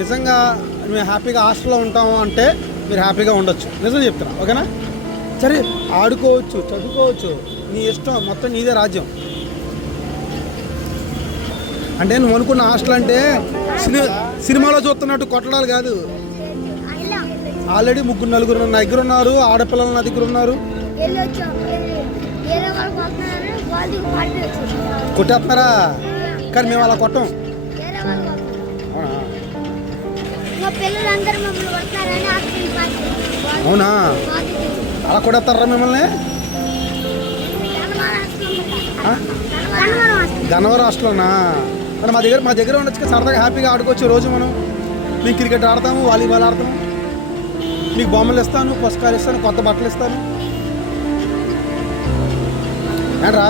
నిజంగా మేము హ్యాపీగా హాస్టల్లో ఉంటాము అంటే మీరు హ్యాపీగా ఉండొచ్చు. నిజం చెప్తున్నా, ఓకేనా? సరే, ఆడుకోవచ్చు, చదువుకోవచ్చు, నీ ఇష్టం, మొత్తం నీదే రాజ్యం. అంటే నువ్వు అనుకున్న హాస్టల్ అంటే సినిమాలో చూస్తున్నట్టు కొట్టడాలు కాదు. ఆల్రెడీ ముగ్గురు నలుగురు నా దగ్గర ఉన్నారు, ఆడపిల్లలు నా దగ్గర ఉన్నారు. కొట్టేస్తున్నారా? కానీ మేము అలా కొట్టం. అవునా? అలా కొట్టేస్తారా మిమ్మల్ని? గన్నవరం హాస్టల్లోనా? మరి మా దగ్గర ఉండొచ్చు, సరదాగా హ్యాపీగా ఆడుకోవచ్చు. రోజు మేము క్రికెట్ ఆడతాము, వాలీబాల్ ఆడతాము, మీకు బొమ్మలు ఇస్తాను, పుస్తకాలు ఇస్తాను, కొత్త బట్టలు ఇస్తాను. ఏంట్రా?